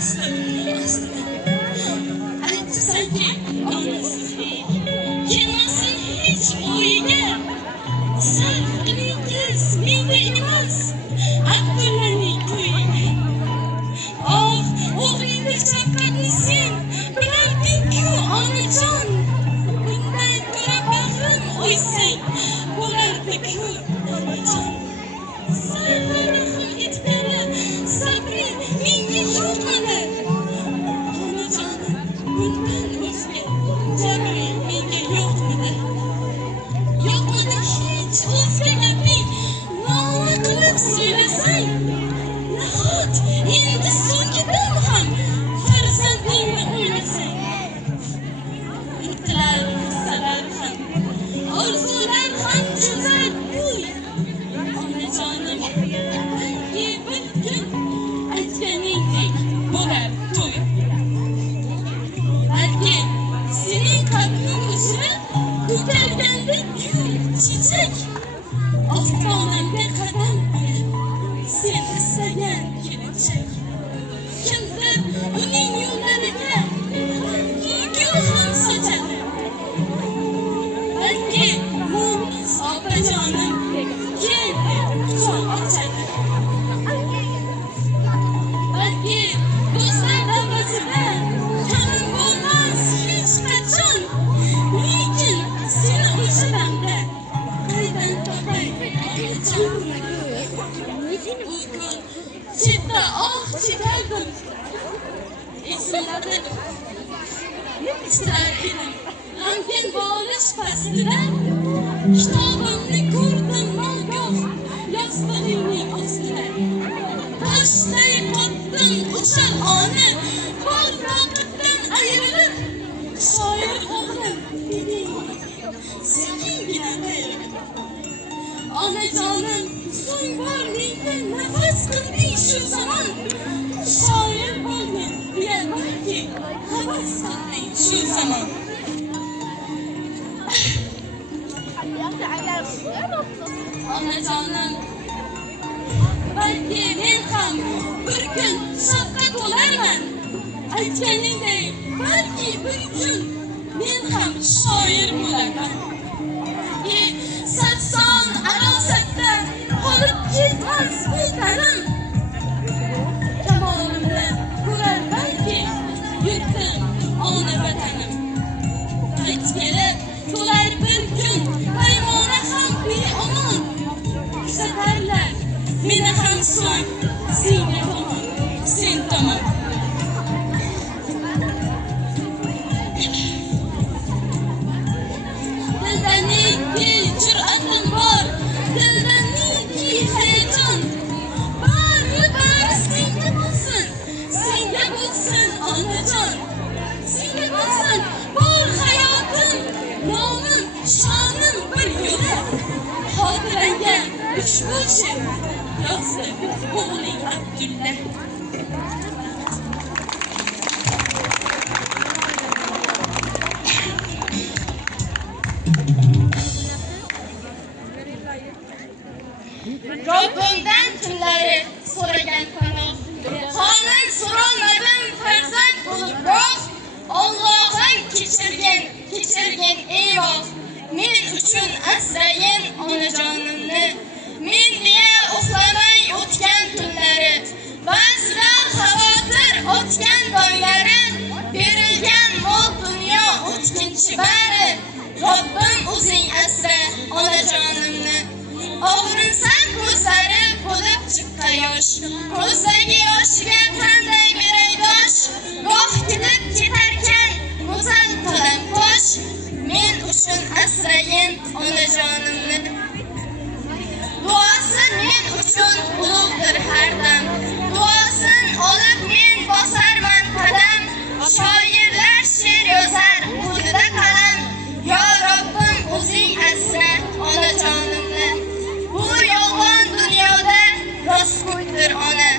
Aslanım aslanım. Aytsanki onasiz kelmasin hech o'yiga. Sarqilingiz menga emas, Abdullaning to'yiga. Oh, o'g'lingni chaqqanni sen bilarding-ku onajon. Bundan ko'ra bag'rim o'ysang bo'lardi-ku onajon. Sarlarni ham etgani sabri menga yo'qmidi. Onajonim, bundan o'zga jabri menga yo'qmidi. Yo'qmidi hech o'zga gaping, nola qilib so'ylasang. Nahot endi so'ngidan ham farzandingni o'ylasang. Intilar qissalar ham, orzular ham cho'zar bo'y. Onajonim, balki bir kun aytganingdek bo'lar to'y. Balki sening qalbing uzra ko'targanda gul, chechak, ostonamga qadam qo'yib, sen istagan kelinchak. Kimdir uning yo'llariga balki gul ham sochadi. Balki Munis opajonim kel deb quchoq ochadi. Balki do'stlar davrasida kamim bo'lmas hech qachon. Lekin seni o'sha damda qaydan topay onajon? Bu kun chetda chekardim. Esimda istar edim g'amgin borish pastida. Kitobimni ko'rdim nogoh yostig'ingning ostida. Toshday qotdim o'sha oni, bor toqatdan ayrilib. Shoir o'g'lim deding, sekingina qayrilib. Onajonim, so'ng bor menga nafas qilding shu zamon. Shoir bo'lgin deya balki havas qilding shu zamon. Onajonim, balki men ham bir kun shavqqa to'larman. Aytganingdek, balki bir kun men ham shoir bo'laman. Satson arosatda qolib ketmas bu tanim. Kamolimda ko'rar balki yurtim ona vatanim. Qaytgani to'lar bir kun paymona ham beomon. Kuzatarlar meni ham so'ng senga tomon, sen tomon. Dilda neki jur'atim bor, dilda neki hayajon. Bari senga bo'lsin, senga bo'lsin onajon. Senga bo'lsin bor hayotim, nomim, shonim bir yo'la. Xotiranga ushbu she'r yozdi o'g'ling Abdulla. Robbimdan tunlari so'ragan panoh, xonim so'rolmadim farzand bo'lib goh. Allohim kechirgin eyvoh. Men uchun asrayin onajonimni. Men deya uxlamay o'tgan tunlari, ba'zida xavotir o'tgan doylari, berilgan mol dunyo o'tkinchi bari. Robbim o'zing asra onajonimni. Og'rinsan ko'zlari bo'lib chiqqa yosh. Ko'zdagi yoshiga qanday beray dosh? Goh kelib ketarkan go'zal qalam qo'sh. Men uchun asrayin onajonimni. Duosi men uchun ulug'dir har dam. Duosin olib men bosarman qadam. Shoirlar she'r yozar qo'lida qalam. Yo Robbim o'zing asra onajonimni. Bu yolg'on dunyoda rostgo'ydir ona.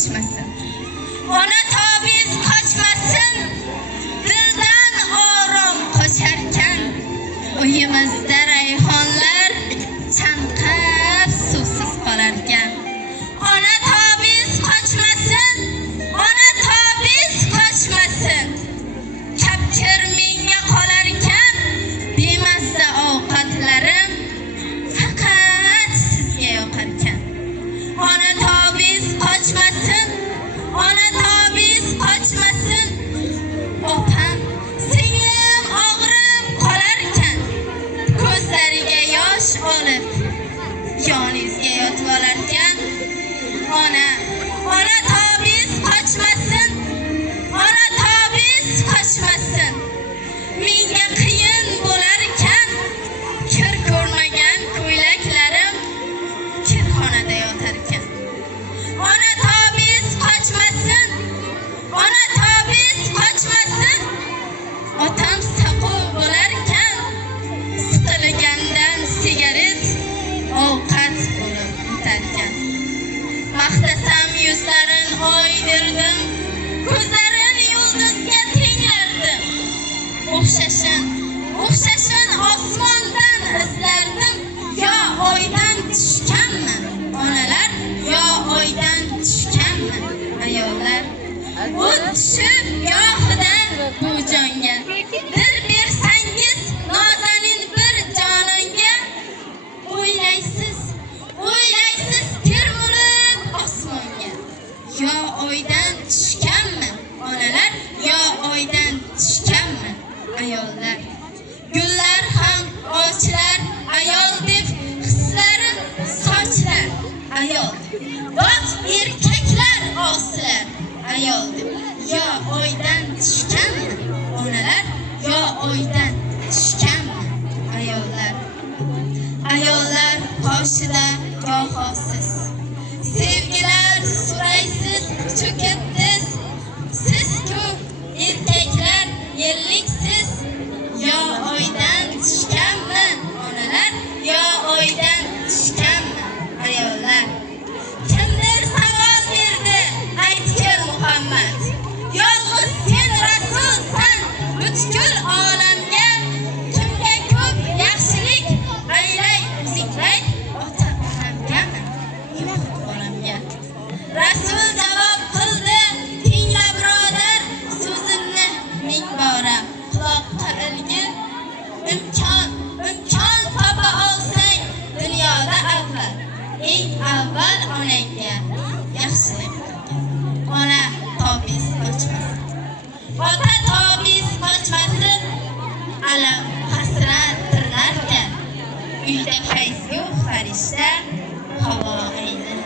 qochmasin. Ona tobiz qochmasin, dildan orom qocharkan, uyimizda rayhonlar chanqab suvsiz qolarkan. Ona tobiz qochmasin, ona tobiz qochmasin, kapkir menga qolarkan, bemazza ovqatlarim faqat sizga yoqarkan. Ona tobiz qochmasin, ona tobiz qochmasin, opam singlim og'rib qolarkan, ko'zlariga yosh olib yoningizga yotib olarkan. Ona tobiz qochmasin, ona tobiz qochmasin, menga qiyin bo'larkan, kir ko'rmagan ko'ylaklarim kirxonada yotarkan. Ona tobiz qochmasin, ona tobiz qochmasin, otam saqov bo'larkan, siqilgandan sigaret ovqat bo'lib o'tarkan. Maqtasam yuzlarin oydirdim, ko'zlarin yulduzga tenglardim. O'xshashin osmondan izlardim, yo oydan tushganmi onalar, yo oydan tushganmi ayollar. O't tushib gohida bu jonga, dil bersangiz nozanin bir jononga, o'ylaysiz termulib osmonga. Yo oydan tushganmi onalar, yo oydan tushganmi ayollar. Gullar ham ochlar ayol deb hislarim sochlar ayol deb, bot erkaklar osilar ayol deb. Yo oydan tushganmi onalar, yo oydan tushganmi ayollar. Ayollar qoshida gohosiz, sevgilar so'raysiz cho'kibsiz, siz-ku erkaklar yerliksiz. Yo oydan tushganmi onalar, yo oydan tushganmi ayollar. Kimdir savol berdi, aytgil Muhammad, yolg'iz sen rasulsan butkul olamga, kimga ko'p yaxshilik aylay o'zinglayt, ota onamgami yo'q bolamga. Rasul javob qildi, tingla birodar so'zimni ming bora, quloqqa ilgin. Imkon topa olsang dunyoda avval, eng avval onangga yaxshilik qilgin. Ona tobiz qochmasin, ota tobiz qochmasin, alam hasrat tirnarkan, uyda fayz yo'q farishta havo aylanarkan.